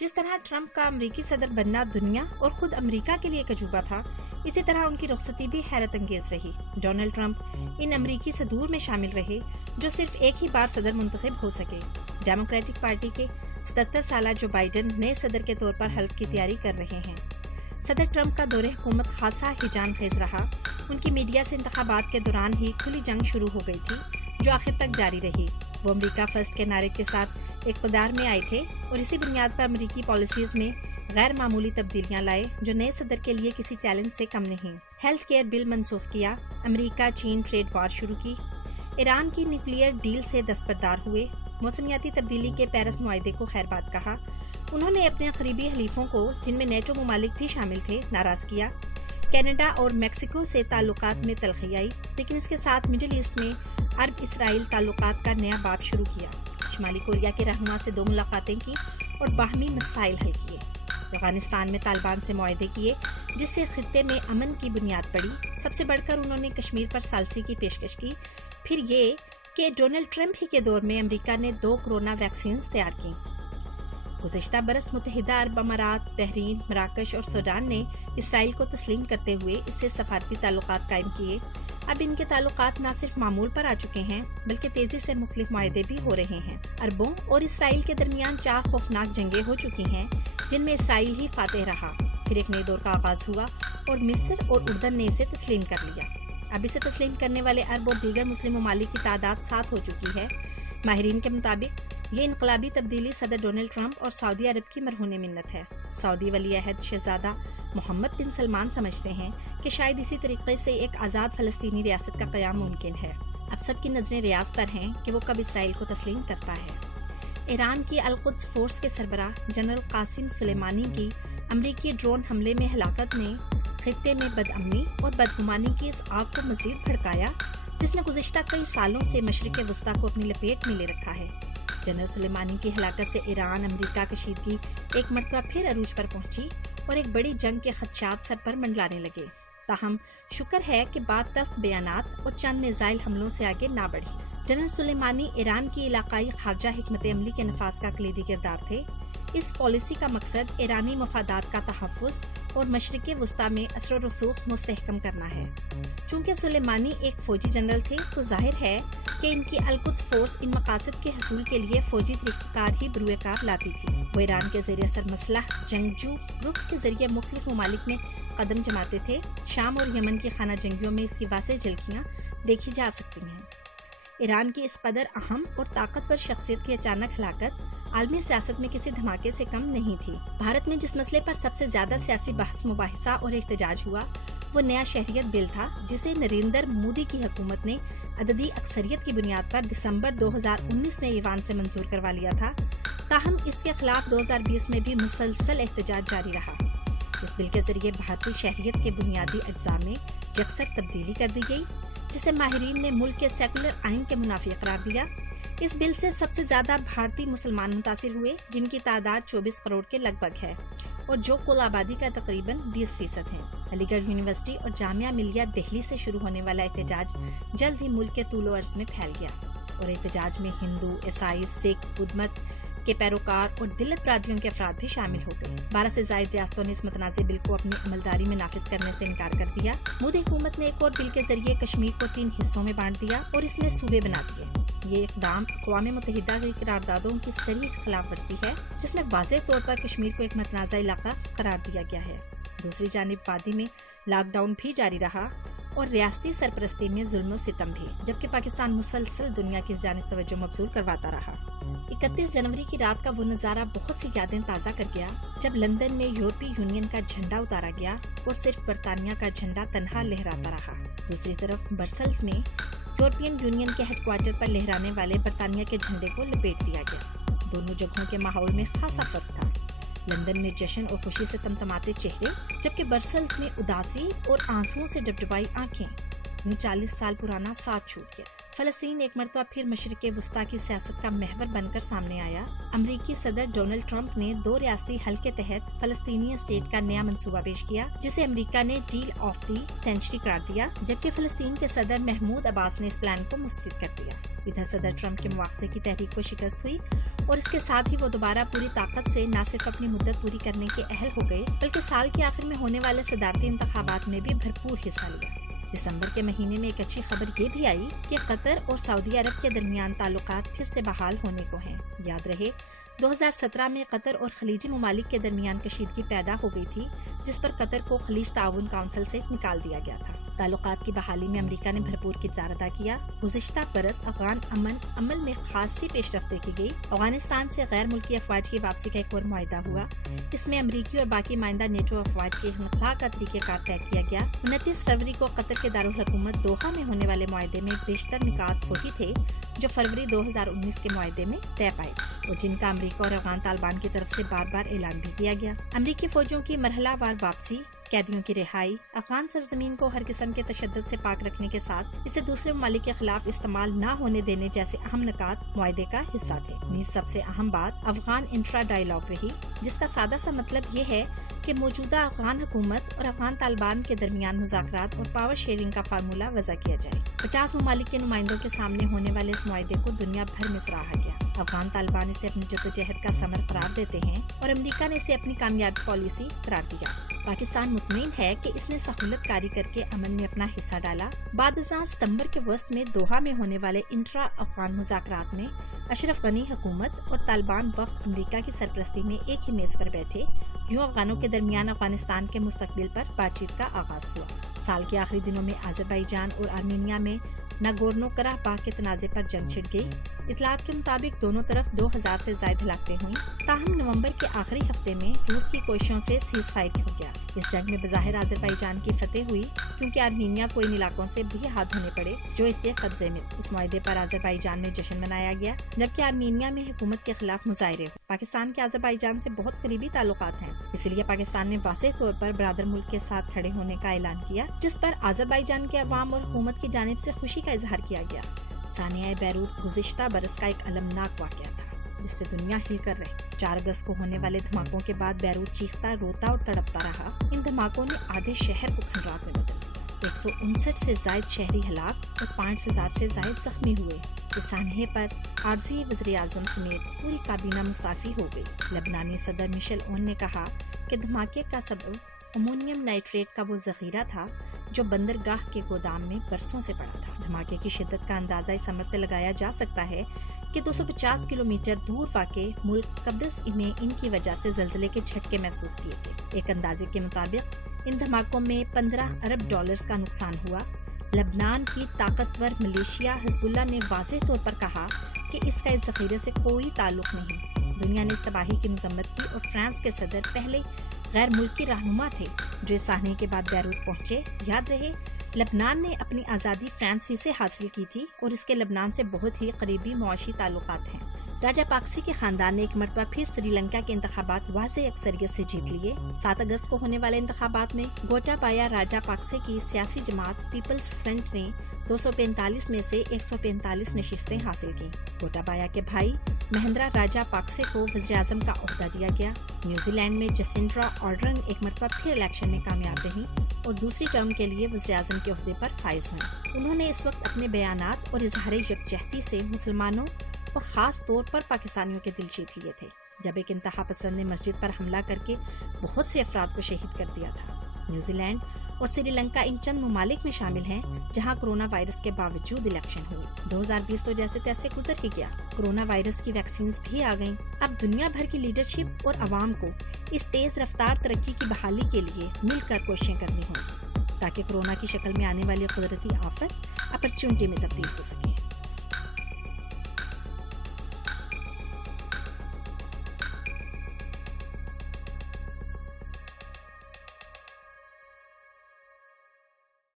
जिस तरह ट्रंप का अमेरिकी सदर बनना दुनिया और खुद अमेरिका के लिए एक अजूबा था, इसी तरह उनकी रुखसती भी हैरत अंगेज रही। डोनाल्ड ट्रंप इन अमेरिकी सदूर में शामिल रहे जो सिर्फ एक ही बार सदर मुंतखब हो सके। डेमोक्रेटिक पार्टी के 77 साल जो बाइडेन नए सदर के तौर पर हल्फ की तैयारी कर रहे हैं। सदर ट्रंप का दौरे हुकूमत खासा हिजान खेज रहा। उनकी मीडिया से इंतखाबात के दौरान ही खुली जंग शुरू हो गई थी, जो आखिर तक जारी रही। वो अमेरिका फर्स्ट के नारे के साथ इक़्तिदार में आए थे और इसी बुनियाद पर अमेरिकी पॉलिसीज में गैर मामूली तब्दीलियां लाए, जो नए सदर के लिए किसी चैलेंज से कम नहीं। हेल्थ केयर बिल मंसूख किया, अमेरिका चीन ट्रेड वॉर शुरू की, ईरान की न्यूक्लियर डील से दस्तबरदार हुए, मौसमियाती तब्दीली के पेरिस मुआहदे को खैरबाद कहा। उन्होंने अपने करीबी हलीफों को, जिनमें नेटो ममालिक भी शामिल थे, नाराज किया। कनाडा और मेक्सिको से ताल्लुकात में तलखी आई, लेकिन इसके साथ मिडिल ईस्ट में अरब इसराइल ताल्लुकात का नया बाब शुरू किया। शुमाली कोरिया के रहनुमा से 2 मुलाकातें की और बाहमी मसाइल हल किए। अफगानिस्तान में तालिबान से मुआहदे किए, जिससे खित्ते में अमन की बुनियाद पड़ी। सबसे बढ़कर उन्होंने कश्मीर पर सालसी की पेशकश की। फिर ये कि डोनाल्ड ट्रंप ही के दौर में अमेरिका ने 2 कोरोना वैक्सीन तैयार की। गुज़िश्ता बरस मुत्तहिदा अरब अमारात, बहरीन, मराकश और सूडान ने इसराइल को तस्लीम करते हुए इससे सफारती ताल्लुकात कायम किए। अब इनके ताल्लुकात न सिर्फ मामूल पर आ चुके हैं, बल्कि तेजी से मुख्तलिफ मुआहदे भी हो रहे हैं। अरबों और इसराइल के दरमियान 4 खौफनाक जंगें हो चुकी हैं, जिनमें इसराइल ही फातेह रहा। फिर एक नए दौर का आगाज हुआ और मिस्र और उर्दन ने इसे तस्लीम कर लिया। अब इसे तस्लीम करने वाले अरब और दीगर मुस्लिम ममालिक की तादाद 7 हो चुकी है। माहिरीन के मुताबिक ये इनकलाबी तब्दीली सदर डोनाल्ड ट्रंप और सऊदी अरब की मरहून मिन्नत है। सऊदी वली अहद शहजादा मोहम्मद बिन सलमान समझते हैं कि शायद इसी तरीके से एक आज़ाद फ़लस्तीनी रियासत का क़याम मुमकिन है। अब सबकी नज़रें रियाज पर हैं कि वो कब इसराइल को तस्लीम करता है। ईरान की अल-कुद्स फोर्स के सरबराह जनरल कासिम सुलेमानी की अमरीकी ड्रोन हमले में हलाकत ने खित्ते में बदअमनी और बदगुमानी की इस आग को मज़ीद भड़काया, जिसने गुज़िश्ता कई सालों से मशरिक़ वस्ता को अपनी लपेट में ले रखा है। जनरल सुलेमानी की हलाकत से ईरान अमेरिका कशीदगी एक मरतबा फिर अरूज पर पहुंची और एक बड़ी जंग के खदशात सर पर मंडलाने लगे। ताहम शुक्र है कि बाद तक बयानात और चंद मिसाइल हमलों से आगे ना बढ़ी। जनरल सुलेमानी ईरान की इलाकाई खारजा हिकमत अमली के नफाज का कलीदी किरदार थे। इस पॉलिसी का मकसद ईरानी मफादात का तहफ़्फ़ुज़ और मशरिक़ वस्ता में असर और रसूख मुस्तहकम करना है। चूँकि सुलेमानी एक फ़ौजी जनरल थे, तो जाहिर है कि इनकी अल-कुद्स फोर्स इन मकासद के हसूल के लिए फ़ौजी तरीक़ाकार ही बरूए कार लाती थी। वो ईरान के ज़रिए असर मसलह जंगजू ग्रुप्स के ज़रिए मुख्तलिफ ममालिक में कदम जमाते थे। शाम और यमन की खाना जंगियों में इसकी वाज़ेह झलकियाँ देखी जा सकती हैं। ईरान की इस कदर अहम और ताकतवर शख्सियत की अचानक हलाकत आलमी सियासत में किसी धमाके से कम नहीं थी। भारत में जिस मसले पर सबसे ज्यादा सियासी बहस मुबाहिसा और एहतजाज हुआ, वो नया शहरियत बिल था, जिसे नरेंद्र मोदी की हुकूमत ने अददी अक्सरियत की बुनियाद पर दिसंबर 2019 में ईवान से मंजूर करवा लिया था। ताहम इसके खिलाफ 2020 में भी मुसलसल एहतजाज जारी रहा। इस बिल के जरिए भारतीय शहरियत के बुनियादी अज्जा में यकसर तब्दीली कर दी गई, जिसे माहिरीन ने मुल्क के सेकुलर आइन के मुनाफी करार दिया। इस बिल से सबसे ज्यादा भारतीय मुसलमान मुतासिर हुए, जिनकी तादाद 24 करोड़ के लगभग है और जो कुल आबादी का तकरीबन 20% है। अलीगढ़ यूनिवर्सिटी और जामिया मिलिया दिल्ली से शुरू होने वाला एहतजाज जल्द ही मुल्क के तूलो अर्ज में फैल गया और एहतजाज में हिंदू, ईसाई, सिख, बुद्ध मत के पैरोकार और दिल्लत अपराधियों के अफराद भी शामिल हो गए। 12 से ज्यादा रियासतों ने इस मतनाज़े बिल को अपनी अमलदारी में नाफिज करने से इनकार कर दिया। मोदी हुकूमत ने एक और बिल के जरिए कश्मीर को 3 हिस्सों में बांट दिया और इसमें सूबे बना दिए। ये इक़दाम अक़वाम मुत्तहिदा की करारदादों की सरीह खिलाफ वर्जी है, जिसमें वाज़ेह तौर पर कश्मीर को एक मतनाज़ा इलाका करार दिया गया है। दूसरी जानिब वादी में लॉकडाउन भी जारी रहा और रियासती सरपरस्ती में जुल्म और सितम भी, जबकि पाकिस्तान मुसलसल दुनिया की जानिब तवज्जो मबसूल करवाता रहा। 31 जनवरी की रात का वो नज़ारा बहुत सी यादें ताज़ा कर गया, जब लंदन में यूरोपीय यूनियन का झंडा उतारा गया और सिर्फ बरतानिया का झंडा तनहा लहराता रहा। दूसरी तरफ ब्रसेल्स में यूरोपियन यूनियन के हेडक्वार्टर पर लहराने वाले बरतानिया के झंडे को लपेट दिया गया। दोनों जगहों के माहौल में खासा फर्क था। लंदन में जश्न और खुशी से तमतमाते चेहरे, जबकि ब्रसेल्स में उदासी और आंसुओं से डबडबाई आंखें। 40 साल पुराना साथ छूट गया। फलस्तीन एक मरतबा फिर मशरिक़ वस्ता की सियासत का महवर बनकर सामने आया। अमरीकी सदर डोनाल्ड ट्रंप ने 2 रियासती हल के तहत फलस्तीनी स्टेट का नया मंसूबा पेश किया, जिसे अमरीका ने डील ऑफ दी सेंचुरी करार दिया, जबकि फलस्तीन के सदर महमूद अब्बास ने इस प्लान को मुस्तरद कर दिया। इधर सदर ट्रंप के मुआवजे की तहरीक को शिकस्त हुई اور اس کے ساتھ ہی وہ دوبارہ پوری طاقت سے نہ صرف اپنی مدت پوری کرنے کے اہل ہو گئے بلکہ سال کے آخر میں ہونے والے صدارتی انتخابات میں بھی بھرپور حصہ لیا۔ دسمبر کے مہینے میں ایک اچھی خبر یہ بھی آئی کہ قطر اور سعودی عرب کے درمیان تعلقات پھر سے بحال ہونے کو ہیں۔ یاد رہے 2017 میں قطر اور خلیجی ممالک کے درمیان کشیدگی پیدا ہو گئی تھی، جس پر قطر کو خلیج تعاون کونسل سے نکال دیا گیا تھا۔ تعلقات کی بحالی میں امریکہ نے بھرپور کردار ادا کیا۔ گزشتہ برس افغان امن عمل میں خاصی پیش رفت کی گئی۔ افغانستان سے غیر ملکی افواج کی واپسی کا ایک اور معاہدہ ہوا۔ اس میں امریکی اور باقی مائندہ نیٹو افواج کے انخلاء کا طریقہ کار طے کیا گیا۔ 29 فروری کو قطر کے دارالحکومت دوحہ میں ہونے والے معاہدے میں بیشتر نکات وہی تھے جو فروری 2019 کے معاہدے میں طے پائے اور جن کا امریکہ اور افغان طالبان کی طرف سے بار بار اعلان بھی کیا گیا۔ امریکی فوجوں کی مرحلہ وار واپسی، قیدیوں کی رہائی، افغان سرزمین کو ہر قسم کے تشدد سے پاک رکھنے کے ساتھ اسے دوسرے ممالک کے خلاف استعمال نہ ہونے دینے جیسے اہم نکات معاہدے کا حصہ تھے۔ نیز سب سے اہم بات افغان انٹرا ڈائیلاگ رہی، جس کا سادہ سا مطلب یہ ہے کہ موجودہ افغان حکومت اور افغان طالبان کے درمیان مذاکرات اور پاور شیئرنگ کا فارمولہ وضع کیا جائے۔ 50 ممالک کے نمائندوں کے سامنے ہونے والے اس معاہدے کو دنیا بھر میں سراہا گیا۔ افغان طالبان اسے اپنی جدوجہد کا ثمر قرار دیتے ہیں اور امریکہ نے اسے اپنی کامیاب پالیسی قرار دیا۔ پاکستان مطمئن ہے کہ اس نے سہولت کاری کر کے امن میں اپنا حصہ ڈالا۔ بعد ازاں ستمبر کے وسط میں دوحہ میں ہونے والے انٹرا افغان مذاکرات میں اشرف غنی حکومت اور طالبان وفد امریکہ کی سرپرستی میں ایک ہی میز پر بیٹھے۔ یوں افغانوں کے درمیان افغانستان کے مستقبل پر بات چیت کا آغاز ہوا۔ سال کے آخری دنوں میں آذربائیجان اور آرمینیا میں ناگورنو قراباغ کے تنازع پر جنگ چھڑ گئی۔ اطلاعات کے مطابق دونوں طرف 2000 سے زائد ہلاکتیں ہوئیں۔ تاہم نومبر کے آخری ہفتے میں روس کی کوششوں سے سیز فائر ہو گیا۔ اس جنگ میں بظاہر آذربائیجان کی فتح ہوئی کیونکہ آرمینیا کو ان علاقوں سے بھی ہاتھ دھونے پڑے جو اس کے قبضے میں۔ اس معاہدے پر آذربائیجان میں جشن منایا گیا جبکہ آرمینیا میں حکومت کے خلاف مظاہرے ہوئے۔ پاکستان کے آذربائیجان سے بہت قریبی تعلقات ہیں، اس لیے پاکستان نے واضح طور پر برادر ملک کے ساتھ کھڑے ہونے کا اعلان کیا، جس پر آذربائیجان کے عوام اور حکومت کی جانب سے خوشی کا اظہار کیا گیا۔ ثانیہ بیروت گزشتہ برس کا ایک المناک واقعہ تھا جس سے دنیا ہل کر رہی۔ 4 اگست کو ہونے والے دھماکوں کے بعد بیروت چیختا، روتا اور تڑپتا رہا۔ ان دھماکوں نے آدھے شہر کو کھنڈرات میں بدل دیا۔ 159 سے زائد شہری ہلاک اور 5000 سے زائد زخمی ہوئے۔ اس سانحے پر عارضی وزیر اعظم سمیت پوری کابینہ مستعفی ہو گئی۔ لبنانی صدر مشیل اون نے کہا کہ دھماکے کا سبب امونیم نائٹریٹ کا وہ ذخیرہ تھا جو بندرگاہ کے گودام میں برسوں سے پڑا تھا۔ دھماکے کی شدت کا اندازہ اس امر سے لگایا جا سکتا ہے کہ 250 کلومیٹر دور واقع ملک قبرص میں ان کی وجہ سے زلزلے کے جھٹکے محسوس کیے تھے۔ ایک اندازے کے مطابق ان دھماکوں میں 15 ارب ڈالرز کا نقصان ہوا۔ لبنان کی طاقتور ملیشیا حزب اللہ نے واضح طور پر کہا کہ اس کا اس ذخیرے سے کوئی تعلق نہیں۔ دنیا نے اس تباہی کی مذمت کی اور فرانس کے صدر پہلے غیر ملکی رہنما تھے جو اس سانحے کے بعد بیروت پہنچے۔ یاد رہے لبنان نے اپنی آزادی فرانس ہی سے حاصل کی تھی اور اس کے لبنان سے بہت ہی قریبی معاشی تعلقات ہیں۔ راجہ پاکسے کے خاندان نے ایک مرتبہ پھر سری لنکا کے انتخابات واضح اکثریت سے جیت لیے۔ 7 اگست کو ہونے والے انتخابات میں گوٹابایا راجہ پاکسے کی سیاسی جماعت پیپلز فرنٹ نے 245 میں سے 145 نشستیں حاصل کی۔ گوٹابایا کے بھائی مہندرا راجہ پاکسے کو وزیر اعظم کا عہدہ دیا گیا۔ نیوزی لینڈ میں جسنڈرا آرڈرن ایک مرتبہ پھر الیکشن میں کامیاب رہی اور دوسری ٹرم کے لیے وزیر اعظم کے عہدے پر فائز ہوئیں۔ انہوں نے اس وقت اپنے بیانات اور اظہار یکجہتی سے مسلمانوں اور خاص طور پر پاکستانیوں کے دل جیت لیے تھے، جب ایک انتہا پسند نے مسجد پر حملہ کر کے بہت سے افراد کو شہید کر دیا تھا۔ نیوزی لینڈ اور سری لنکا ان چند ممالک میں شامل ہیں جہاں کرونا وائرس کے باوجود الیکشن ہوئے۔ 2020 تو جیسے تیسے گزر ہی گیا، کرونا وائرس کی ویکسینز بھی آ گئیں۔ اب دنیا بھر کی لیڈرشپ اور عوام کو اس تیز رفتار ترقی کی بحالی کے لیے مل کر کوششیں کرنی ہوں گی تاکہ کرونا کی شکل میں آنے والی قدرتی آفت اپرچونٹی میں تبدیل ہو سکے۔